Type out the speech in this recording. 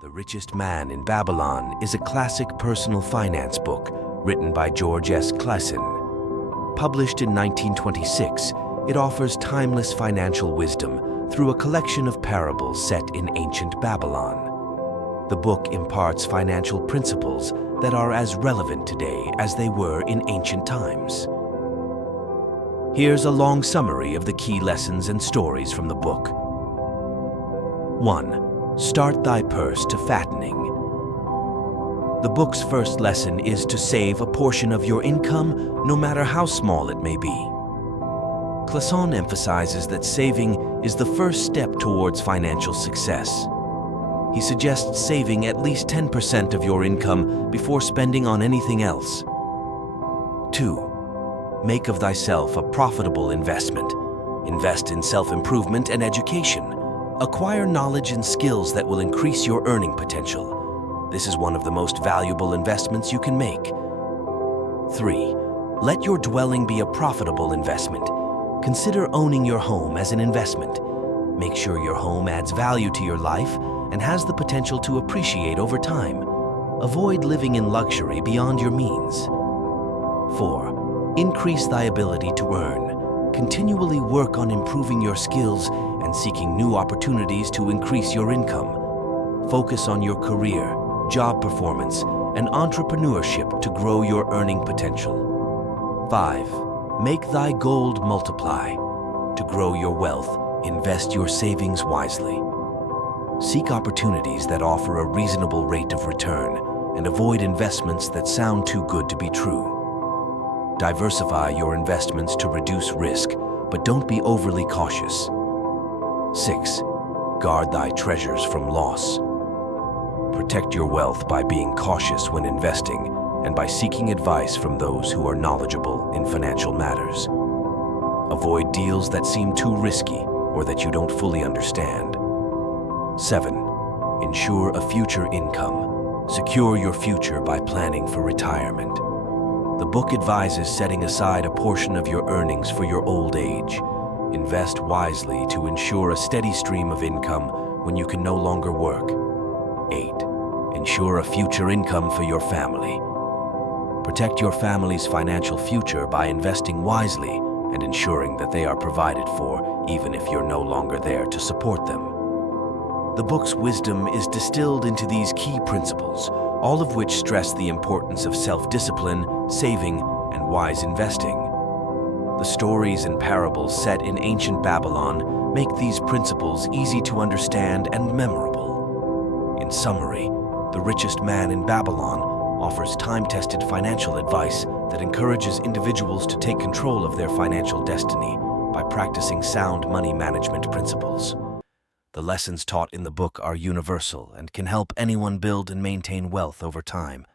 The Richest Man in Babylon is a classic personal finance book written by George S.Clason. Published in 1926, it offers timeless financial wisdom through a collection of parables set in ancient Babylon. The book imparts financial principles that are as relevant today as they were in ancient times. Here's a long summary of the key lessons and stories from the book. 1. Start thy purse to fattening. The book's first lesson is to save a portion of your income, no matter how small it may be. S.Clason emphasizes that saving is the first step towards financial success. He suggests saving at least 10% of your income before spending on anything else. 2. Make of thyself a profitable investment. Invest in self-improvement and education. Acquire knowledge and skills that will increase your earning potential. This is one of the most valuable investments you can make. 3. Let your dwelling be a profitable investment. Consider owning your home as an investment. Make sure your home adds value to your life and has the potential to appreciate over time. Avoid living in luxury beyond your means. 4. Increase thy ability to earn. Continually work on improving your skills and seeking new opportunities to increase your income. Focus on your career, job performance, and entrepreneurship to grow your earning potential. 5. Make thy gold multiply. To grow your wealth, invest your savings wisely. Seek opportunities that offer a reasonable rate of return and avoid investments that sound too good to be true. Diversify your investments to reduce risk, but don't be overly cautious. 6. Guard thy treasures from loss. Protect your wealth by being cautious when investing and by seeking advice from those who are knowledgeable in financial matters. Avoid deals that seem too risky or that you don't fully understand. 7. Ensure a future income. Secure your future by planning for retirement. The book advises setting aside a portion of your earnings for your old age. Invest wisely to ensure a steady stream of income when you can no longer work. 8. Ensure a future income for your family. Protect your family's financial future by investing wisely and ensuring that they are provided for, even if you're no longer there to support them. The book's wisdom is distilled into these key principles, all of which stress the importance of self-discipline, saving, and wise investing. The stories and parables set in ancient Babylon make these principles easy to understand and memorable. In summary, The Richest Man in Babylon offers time-tested financial advice that encourages individuals to take control of their financial destiny by practicing sound money management principles. The lessons taught in the book are universal and can help anyone build and maintain wealth over time.